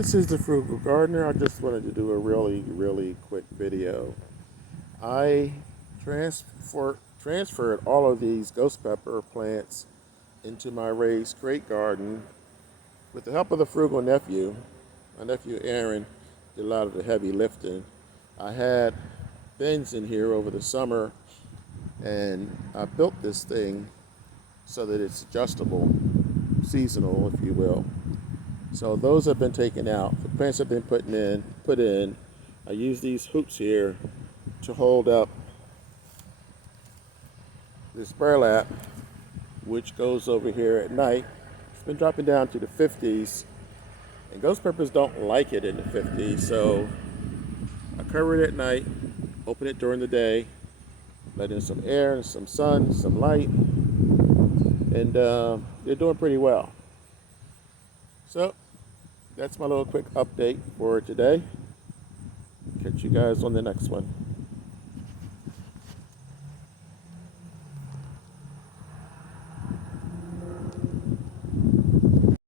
This is the Frugal Gardener. I just wanted to do a really quick video. I transferred all of these ghost pepper plants into my raised crate garden with the help of the Frugal nephew. My nephew Aaron did a lot of the heavy lifting. I had bins in here over the summer, and I built this thing so that it's adjustable, seasonal, if you will. So those have been taken out. The plants have been put in. I use these hoops here to hold up this burlap, which goes over here at night. It's been dropping down to the 50s, and ghost peppers don't like it in the 50s. So I cover it at night, open it during the day, let in some air, some sun, some light, and they're doing pretty well. So that's my little quick update for today. Catch you guys on the next one.